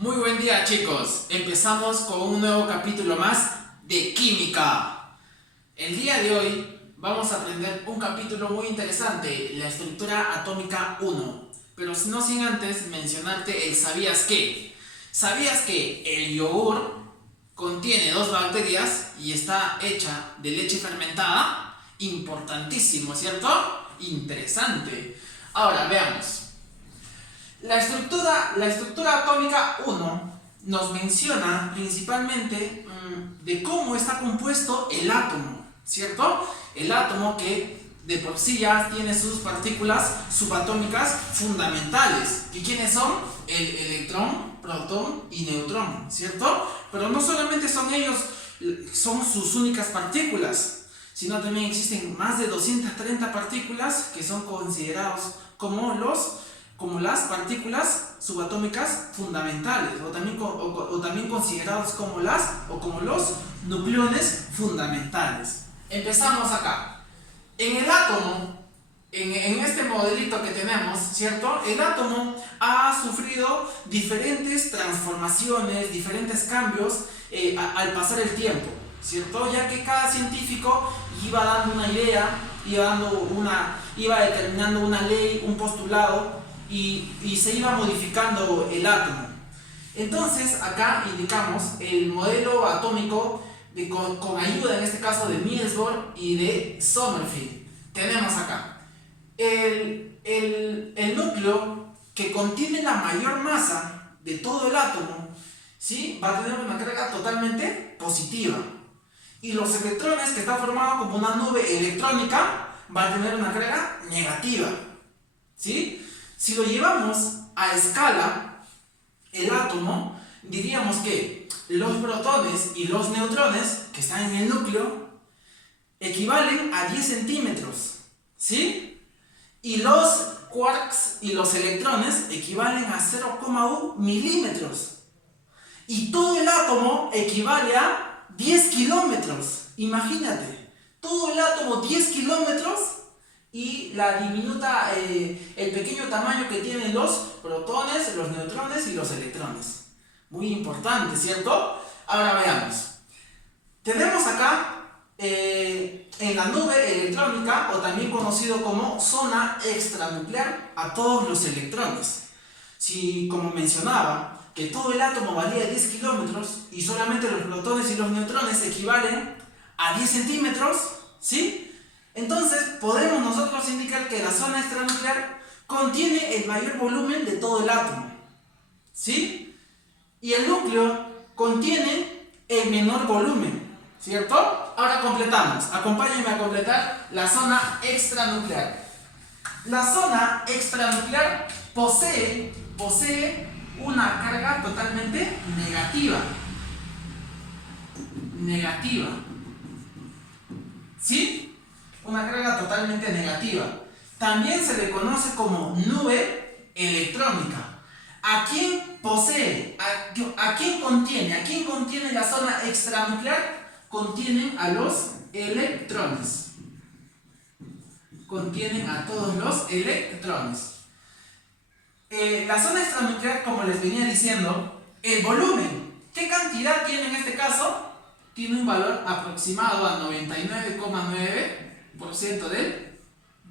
Muy buen día, chicos. Empezamos con un nuevo capítulo más de química. El día de hoy vamos a aprender un capítulo muy interesante, la estructura atómica 1. Pero no sin antes mencionarte el ¿sabías qué? ¿Sabías que el yogur contiene 2 bacterias y está hecha de leche fermentada? Importantísimo, ¿cierto? Interesante. Ahora veamos. La estructura atómica 1 nos menciona principalmente de cómo está compuesto el átomo, ¿cierto? El átomo que de por sí ya tiene sus partículas subatómicas fundamentales. ¿Y quiénes son? El electrón, protón y neutrón, ¿cierto? Pero no solamente son ellos, son sus únicas partículas, sino también existen más de 230 partículas que son considerados como las partículas subatómicas fundamentales, o también considerados como los nucleones fundamentales. Empezamos acá. En el átomo, en este modelito que tenemos, ¿cierto? El átomo ha sufrido diferentes transformaciones, diferentes cambios al pasar el tiempo, ¿cierto? Ya que cada científico iba dando una idea, iba determinando una ley, un postulado, y se iba modificando el átomo. Entonces acá indicamos el modelo atómico con ayuda en este caso de Niels Bohr y de Sommerfeld. Tenemos acá el núcleo que contiene la mayor masa de todo el átomo, ¿sí? Va a tener una carga totalmente positiva, y los electrones, que está formado como una nube electrónica, va a tener una carga negativa, ¿sí? Si lo llevamos a escala, el átomo, diríamos que los protones y los neutrones que están en el núcleo equivalen a 10 centímetros, ¿sí? Y los quarks y los electrones equivalen a 0,1 milímetros. Y todo el átomo equivale a 10 kilómetros. Imagínate, todo el átomo 10 kilómetros. Y la diminuta, el pequeño tamaño que tienen los protones, los neutrones y los electrones. Muy importante, ¿cierto? Ahora veamos. Tenemos acá en la nube electrónica, o también conocido como zona extranuclear, a todos los electrones. Si, como mencionaba, que todo el átomo valía 10 kilómetros y solamente los protones y los neutrones equivalen a 10 centímetros, ¿sí? Entonces podemos nosotros indicar que la zona extranuclear contiene el mayor volumen de todo el átomo, ¿sí? Y el núcleo contiene el menor volumen, ¿cierto? Ahora completamos. Acompáñenme a completar la zona extranuclear. La zona extranuclear posee una carga totalmente negativa, ¿sí? Una carga totalmente negativa. También se le conoce como nube electrónica. ¿A quién posee? ¿A quién contiene? ¿A quién contiene la zona extranuclear? Contienen a los electrones. Contienen a todos los electrones. La zona extranuclear, como les venía diciendo, el volumen. ¿Qué cantidad tiene en este caso? Tiene un valor aproximado a 99,9% del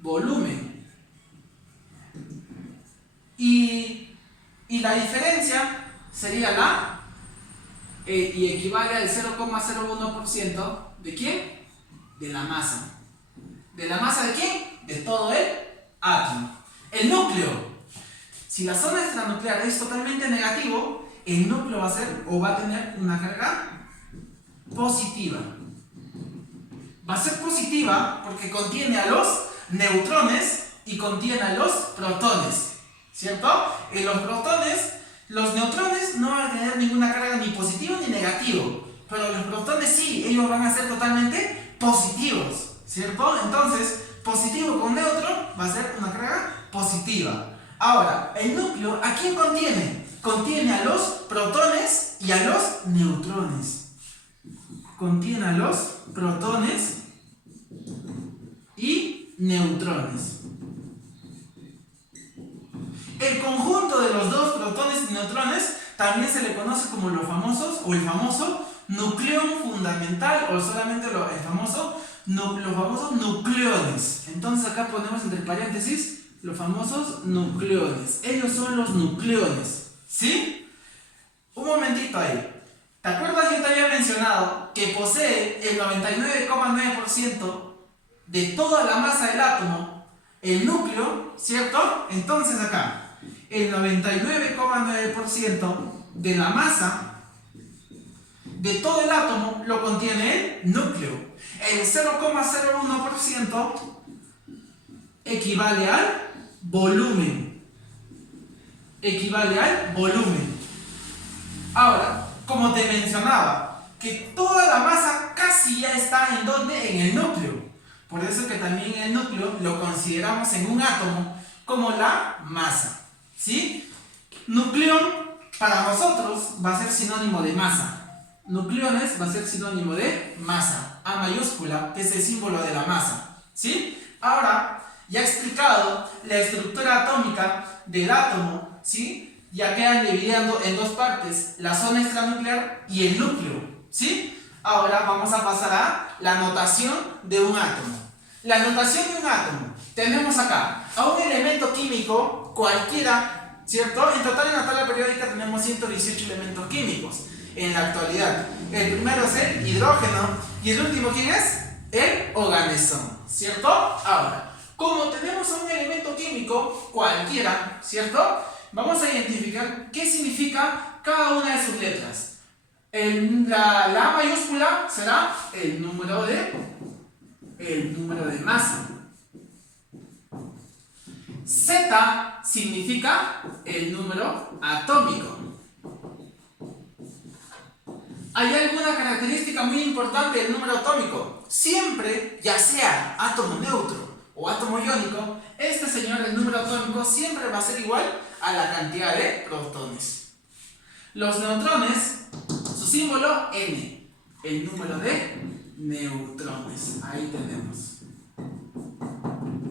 volumen. Y la diferencia sería y equivale al 0,01% ¿de quién? De la masa. ¿De la masa de quién? De todo el átomo. El núcleo. Si la zona extranuclear es totalmente negativo, el núcleo va a tener una carga positiva. Va a ser positiva porque contiene a los neutrones y contiene a los protones, ¿cierto? En los neutrones no van a tener ninguna carga ni positiva ni negativa, pero los protones sí, ellos van a ser totalmente positivos, ¿cierto? Entonces, positivo con neutro va a ser una carga positiva. Ahora, el núcleo, ¿a quién contiene? Contiene a los protones y a los neutrones. Contiene a los protones y neutrones. El conjunto de los dos protones y neutrones también se le conoce como los famosos o el famoso nucleón fundamental o solamente los famosos nucleones. Entonces acá ponemos entre paréntesis los famosos nucleones. Ellos son los nucleones, ¿sí? Un momentito ahí. ¿Te acuerdas? Yo te había mencionado que posee el 99,9% de toda la masa del átomo, el núcleo, ¿cierto? Entonces acá, el 99,9% de la masa de todo el átomo lo contiene el núcleo. El 0,01% equivale al volumen. Ahora, como te mencionaba, que toda la masa casi ya está ¿en dónde? En el núcleo. Por eso que también el núcleo lo consideramos en un átomo como la masa, ¿sí? Nucleón para nosotros va a ser sinónimo de masa. Nucleones va a ser sinónimo de masa, A mayúscula, que es el símbolo de la masa, ¿sí? Ahora, ya he explicado la estructura atómica del átomo, ¿sí? Ya quedan dividiendo en dos partes, la zona extranuclear y el núcleo, ¿sí? Ahora vamos a pasar a la notación de un átomo. La notación de un átomo, tenemos acá a un elemento químico cualquiera, ¿cierto? En total en la tabla periódica tenemos 118 elementos químicos en la actualidad. El primero es el hidrógeno y el último, ¿quién es? El oganesón, ¿cierto? Ahora, como tenemos a un elemento químico cualquiera, ¿cierto? Vamos a identificar qué significa cada una de sus letras. La A mayúscula será el número de masa. Z significa el número atómico. ¿Hay alguna característica muy importante del número atómico? Siempre, ya sea átomo neutro o átomo iónico, este señor, el número atómico, siempre va a ser igual a la cantidad de protones. Los neutrones, su símbolo N, el número de neutrones. Ahí tenemos.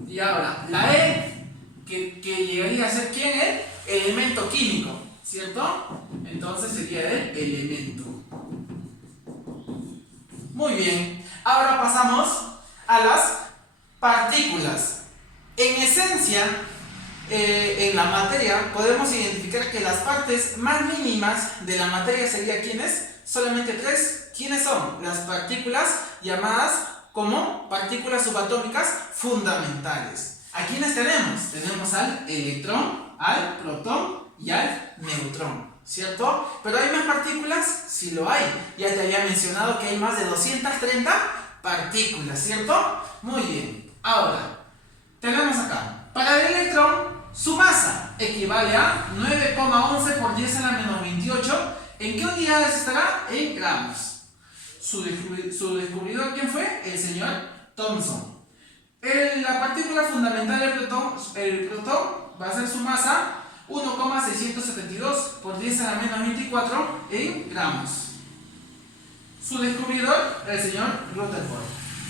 Y ahora, la E, que llegaría a ser ¿quién es? Elemento químico, ¿cierto? Entonces sería el elemento. Muy bien, ahora pasamos a las partículas. En esencia, en la materia podemos identificar que las partes más mínimas de la materia serían ¿quiénes? Solamente tres. ¿Quiénes son? Las partículas llamadas como partículas subatómicas fundamentales. ¿A quiénes tenemos? Tenemos al electrón, al protón y al neutrón, ¿cierto? Pero ¿hay más partículas? Sí lo hay. Ya te había mencionado que hay más de 230 partículas, ¿cierto? Muy bien. Ahora, tenemos acá, para el electrón, su masa equivale a 9,11 por 10 a la menos 28. ¿En qué unidades estará? En gramos. Su descubridor, ¿quién fue? El señor Thomson. La partícula fundamental del protón va a ser su masa 1,672 por 10 a la menos 24 en gramos. Su descubridor, el señor Rutherford.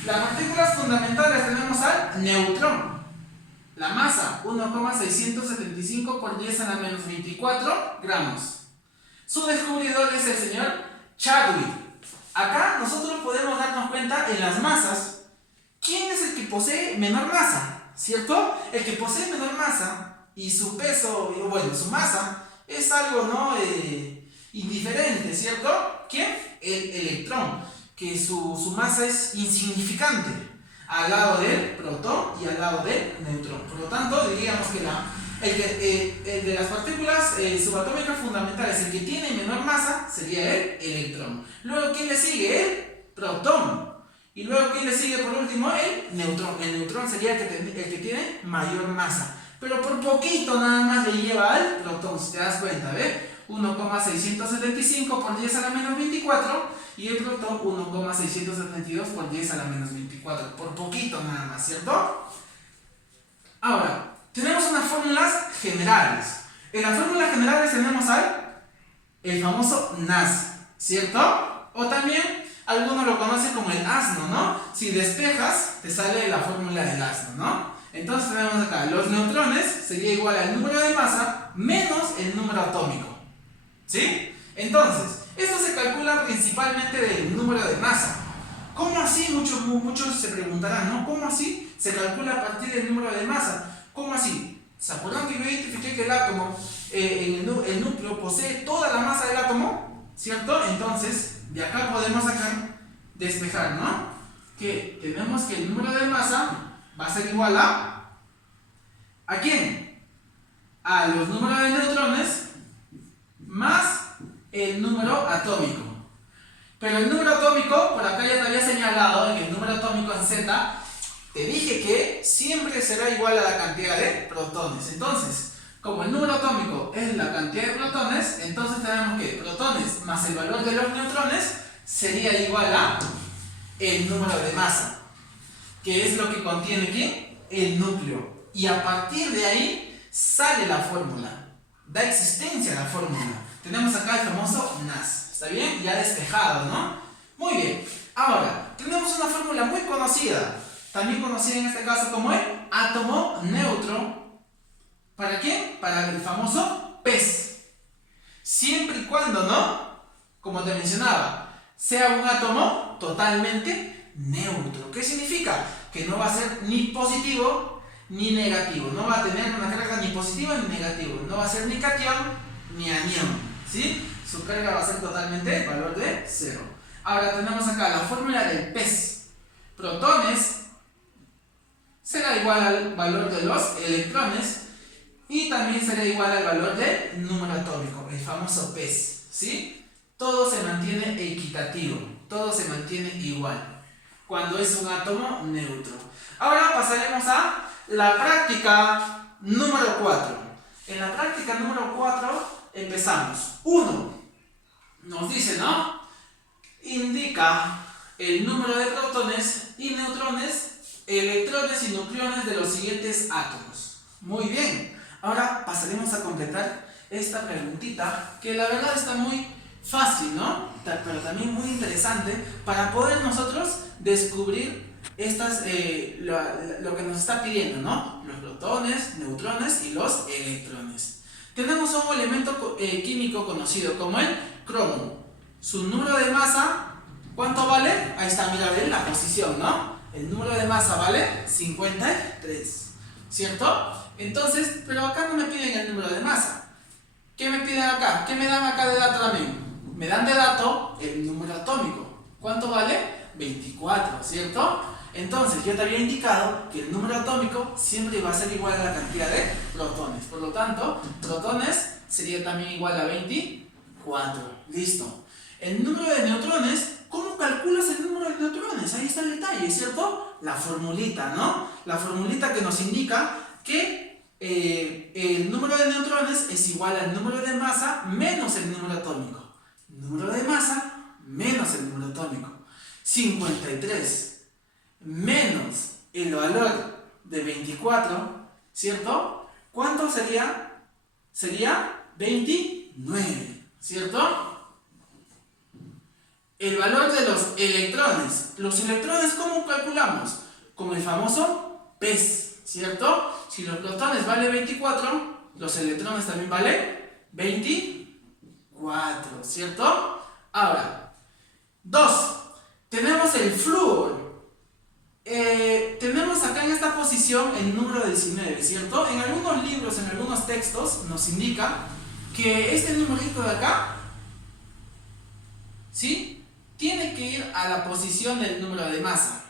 Las partículas fundamentales tenemos al neutrón. La masa 1,675 por 10 a la menos 24 gramos. Su descubridor es el señor Chadwick. Acá nosotros podemos darnos cuenta en las masas quién es el que posee menor masa, ¿cierto? El que posee menor masa y su peso, bueno, su masa es algo, ¿no? Indiferente, ¿cierto? ¿Quién? El electrón, que su masa es insignificante al lado del protón y al lado del neutrón. Por lo tanto, diríamos que el de las partículas subatómicas fundamentales, el que tiene menor masa sería el electrón. Luego, ¿quién le sigue? El protón. Y luego, ¿quién le sigue por último? El neutrón. El neutrón sería el que tiene mayor masa. Pero por poquito nada más le lleva al protón, si te das cuenta, ¿ves? 1,675 por 10 a la menos 24 y el protón 1,672 por 10 a la menos 24. Por poquito nada más, ¿cierto? Ahora, tenemos unas fórmulas generales. En las fórmulas generales tenemos el famoso NAS, ¿cierto? O también algunos lo conocen como el asno, ¿no? Si despejas, te sale la fórmula del asno, ¿no? Entonces tenemos acá, los neutrones sería igual al número de masa menos el número atómico. ¿Sí? Entonces, esto se calcula principalmente del número de masa. ¿Cómo así? Muchos se preguntarán, ¿no? ¿Cómo así se calcula a partir del número de masa? ¿Cómo así? ¿Se acuerdan que yo identifiqué que el átomo, el núcleo, posee toda la masa del átomo? ¿Cierto? Entonces, de acá podemos despejar, ¿no? Que tenemos que el número de masa va a ser igual ¿a quién? A los números de neutrones más el número atómico. Pero el número atómico, por acá ya te había señalado en el número atómico en Z, te dije que siempre será igual a la cantidad de protones. Entonces, como el número atómico es la cantidad de protones, entonces tenemos que protones más el valor de los neutrones sería igual a el número de masa, que es lo que contiene ¿qué? El núcleo. Y a partir de ahí sale la fórmula, da existencia a la fórmula. Tenemos acá el famoso NAS, ¿está bien? Ya despejado, ¿no? Muy bien. Ahora, tenemos una fórmula muy conocida, también conocida en este caso como el átomo neutro. ¿Para quién? Para el famoso pez. Siempre y cuando, ¿no? Como te mencionaba, sea un átomo totalmente neutro. ¿Qué significa? Que no va a ser ni positivo ni negativo. No va a tener una carga ni positiva ni negativa. No va a ser ni catión ni anión. ¿Sí? Su carga va a ser totalmente valor de 0. Ahora tenemos acá la fórmula del pez. Protones será igual al valor de los electrones y también será igual al valor del número atómico, el famoso pez. ¿Sí? Todo se mantiene equitativo, todo se mantiene igual cuando es un átomo neutro. Ahora pasaremos a la práctica número 4. En la práctica número 4 empezamos. 1. Nos dice, ¿no? Indica el número de protones y neutrones, electrones y nucleones de los siguientes átomos. Muy bien. Ahora pasaremos a completar esta preguntita, que la verdad está muy fácil, ¿no? Pero también muy interesante para poder nosotros descubrir lo que nos está pidiendo, ¿no? Los protones, neutrones y los electrones. Tenemos un elemento químico conocido como el cromo. Su número de masa, ¿cuánto vale? Ahí está, mira, ven la posición, ¿no? El número de masa vale 53, ¿cierto? Entonces, pero acá no me piden el número de masa. ¿Qué me piden acá? ¿Qué me dan acá de dato también? Me dan de dato el número atómico. ¿Cuánto vale? 24, ¿cierto? Entonces, yo te había indicado que el número atómico siempre va a ser igual a la cantidad de protones. Por lo tanto, protones sería también igual a 24. Listo. El número de neutrones, ¿cómo calculas el número de neutrones? Ahí está el detalle, ¿cierto? La formulita, ¿no? La formulita que nos indica que el número de neutrones es igual al número de masa menos el número atómico. Número de masa menos el número atómico. 53 menos el valor de 24, ¿cierto? ¿Cuánto sería? Sería 29, ¿cierto? El valor de los electrones. Los electrones, ¿cómo calculamos? Con el famoso pez, ¿cierto? Si los protones valen 24, los electrones también valen 24, ¿cierto? Ahora, 2. Tenemos el flúor. Tenemos acá en esta posición el número 19, ¿cierto? En algunos libros, en algunos textos, nos indica que este numerito de acá, ¿sí? Tiene que ir a la posición del número de masa,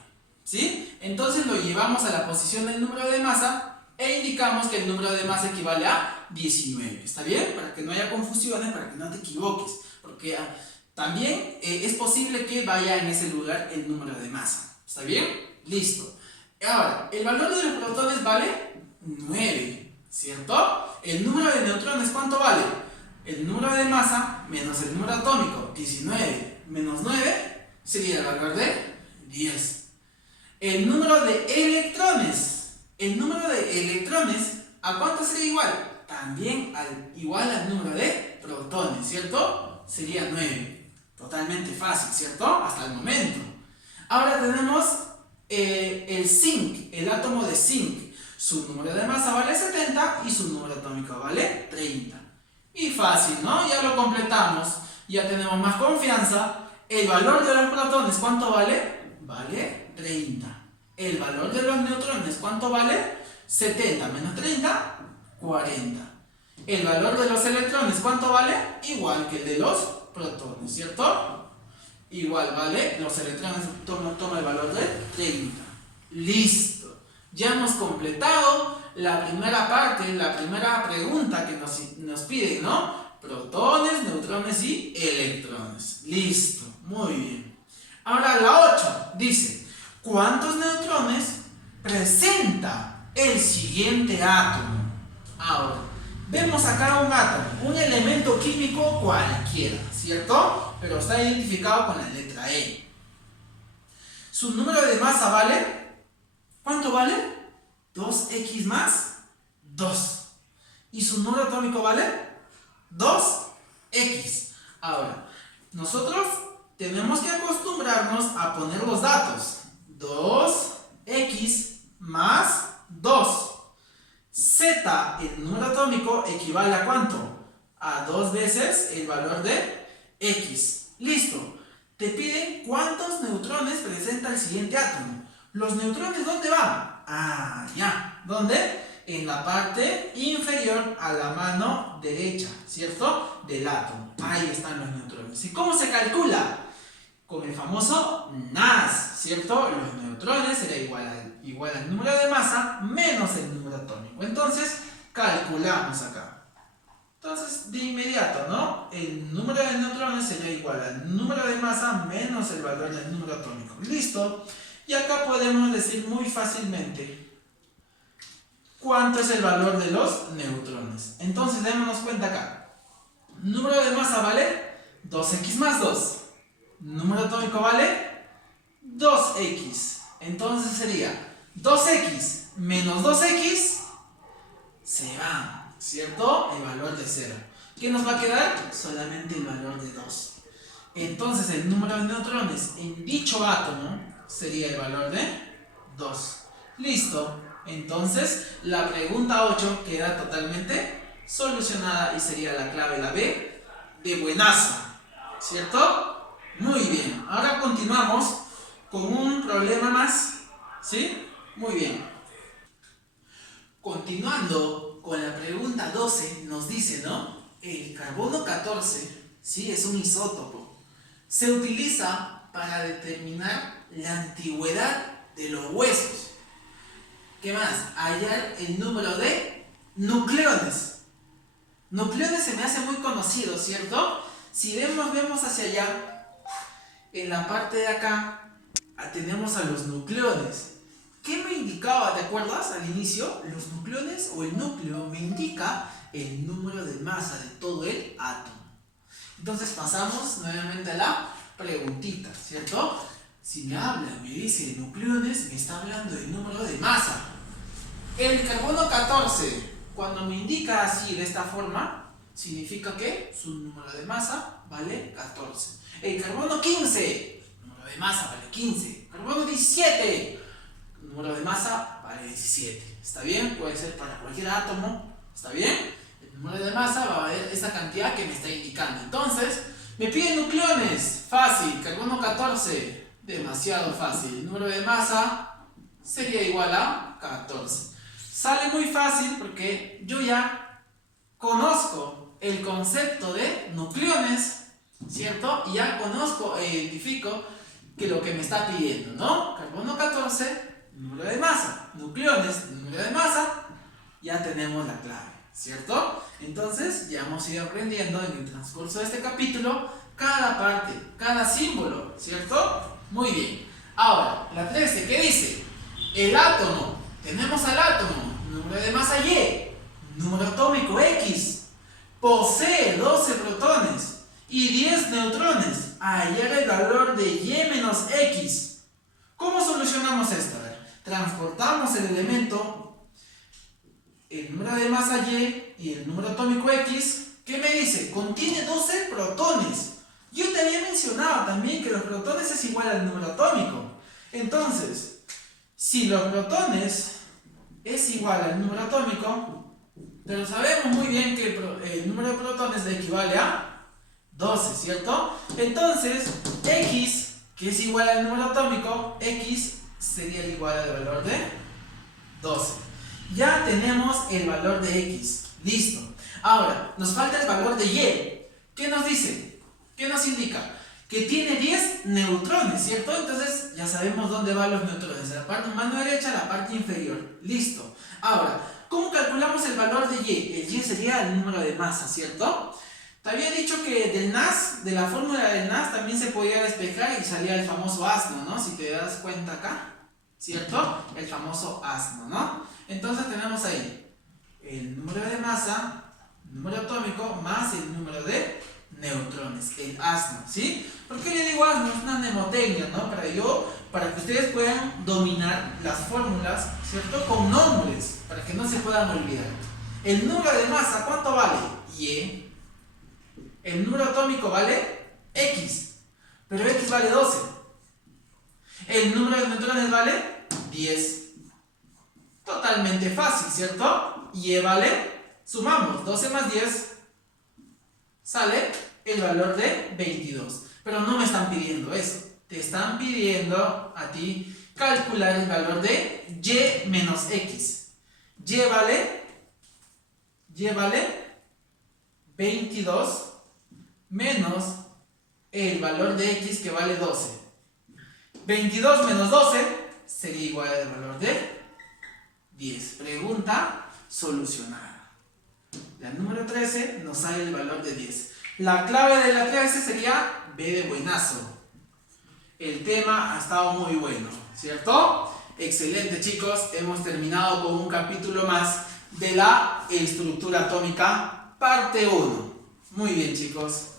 ¿sí? Entonces lo llevamos a la posición del número de masa e indicamos que el número de masa equivale a 19, ¿está bien? Para que no haya confusiones, para que no te equivoques, porque también es posible que vaya en ese lugar el número de masa, ¿está bien? Listo. Ahora, el valor de los protones vale 9, ¿cierto? El número de neutrones, ¿cuánto vale? El número de masa menos el número atómico, 19 menos 9 sería el valor de 10. El número de electrones, ¿a cuánto sería igual? También igual al número de protones, ¿cierto? Sería 9. Totalmente fácil, ¿cierto? Hasta el momento. Ahora tenemos el zinc, el átomo de zinc. Su número de masa vale 70 y su número atómico vale 30. Y fácil, ¿no? Ya lo completamos. Ya tenemos más confianza. El valor de los protones, ¿cuánto vale? Vale 30. El valor de los neutrones, ¿cuánto vale? 70 menos 30, 40. El valor de los electrones, ¿cuánto vale? Igual que el de los protones, ¿cierto? Igual, ¿vale? Los electrones toma el valor de 30. Listo. Ya hemos completado la primera parte, la primera pregunta que nos piden, ¿no? Protones, neutrones y electrones. Listo. Muy bien. Ahora la 8 dice, ¿cuántos neutrones presenta el siguiente átomo? Ahora, vemos acá un átomo, un elemento químico cualquiera, ¿cierto? Pero está identificado con la letra E. Su número de masa vale, ¿cuánto vale? 2x más 2. ¿Y su número atómico vale? 2x. Ahora, nosotros tenemos que acostumbrarnos a poner los datos. 2x más 2. Z, el número atómico, equivale a ¿cuánto? A 2 veces el valor de x. Listo. Te piden cuántos neutrones presenta el siguiente átomo. ¿Los neutrones dónde van? Ah, ya. ¿Dónde? En la parte inferior a la mano derecha, ¿cierto? Del átomo. Ahí están los neutrones. ¿Y cómo se calcula? Con el famoso NAS, ¿cierto? Los neutrones será igual al número de masa menos el número atómico. Entonces, calculamos acá. Entonces, de inmediato, ¿no? El número de neutrones será igual al número de masa menos el valor del número atómico. ¿Listo? Y acá podemos decir muy fácilmente cuánto es el valor de los neutrones. Entonces, démonos cuenta acá. Número de masa vale 2x más 2. Número atómico vale 2x. Entonces sería 2x menos 2x se van, ¿cierto? El valor de 0. ¿Qué nos va a quedar? Solamente el valor de 2. Entonces el número de neutrones en dicho átomo sería el valor de 2. Listo. Entonces la pregunta 8 queda totalmente solucionada y sería la clave, la B, de buenazo, ¿cierto? Muy bien, ahora continuamos con un problema más, ¿sí? Muy bien. Continuando con la pregunta 12, nos dice, ¿no? El carbono 14, ¿sí? Es un isótopo. Se utiliza para determinar la antigüedad de los huesos. ¿Qué más? Hallar el número de nucleones. Nucleones se me hace muy conocido, ¿cierto? Si vemos hacia allá, en la parte de acá tenemos a los nucleones. ¿Qué me indicaba? ¿Te acuerdas al inicio? Los nucleones o el núcleo me indica el número de masa de todo el átomo. Entonces pasamos nuevamente a la preguntita, ¿cierto? Si me habla, me dice nucleones, me está hablando del número de masa. El carbono 14, cuando me indica así de esta forma, significa que su número de masa vale 14. El carbono 15, número de masa vale 15. Carbono 17, número de masa vale 17. ¿Está bien? Puede ser para cualquier átomo. ¿Está bien? El número de masa va a valer esa cantidad que me está indicando. Entonces, me piden nucleones. Fácil. Carbono 14, demasiado fácil. El número de masa sería igual a 14. Sale muy fácil porque yo ya conozco el concepto de nucleones, ¿cierto? Y ya conozco e identifico que lo que me está pidiendo, ¿no? Carbono 14, número de masa. Nucleones, número de masa. Ya tenemos la clave, ¿cierto? Entonces ya hemos ido aprendiendo en el transcurso de este capítulo cada parte, cada símbolo, ¿cierto? Muy bien. Ahora, la 13, ¿qué dice? El átomo. Tenemos al átomo, número de masa Y, número atómico X, posee 12 protones y 10 neutrones. Hallar el valor de Y menos X. ¿Cómo solucionamos esto? A ver, transportamos el elemento, el número de masa Y y el número atómico X. ¿Qué me dice? Contiene 12 protones. Yo te había mencionado también que los protones es igual al número atómico. Entonces, si los protones es igual al número atómico, Pero sabemos muy bien que el número de protones equivale a 12, ¿cierto? Entonces, X, que es igual al número atómico, X sería igual al valor de 12. Ya tenemos el valor de X. Listo. Ahora, nos falta el valor de Y. ¿Qué nos dice? ¿Qué nos indica? Que tiene 10 neutrones, ¿cierto? Entonces ya sabemos dónde van los neutrones. La parte mano derecha, la parte inferior. Listo. Ahora, ¿cómo calculamos el valor de Y? El Y sería el número de masa, ¿cierto? Te había dicho que del NAS, de la fórmula del NAS, también se podía despejar y salía el famoso asno, ¿no? Si te das cuenta acá, ¿cierto? El famoso asno, ¿no? Entonces tenemos ahí el número de masa, número atómico, más el número de neutrones, el asno, ¿sí? ¿Por qué le digo asno? Es una mnemotecnia, ¿no? Para que ustedes puedan dominar las fórmulas, ¿cierto? Con nombres, para que no se puedan olvidar. El número de masa, ¿cuánto vale? Y. El número atómico vale X, pero X vale 12. El número de neutrones vale 10. Totalmente fácil, ¿cierto? Y vale, sumamos 12 más 10, sale el valor de 22. Pero no me están pidiendo eso. Te están pidiendo a ti calcular el valor de Y menos X. Y vale 22 menos el valor de X, que vale 12. 22 menos 12 sería igual al valor de 10. Pregunta solucionada. La número 13 nos sale el valor de 10. La clave de la 13 sería B de buenazo. El tema ha estado muy bueno, ¿cierto? Excelente, chicos. Hemos terminado con un capítulo más de la estructura atómica, parte 1. Muy bien, chicos.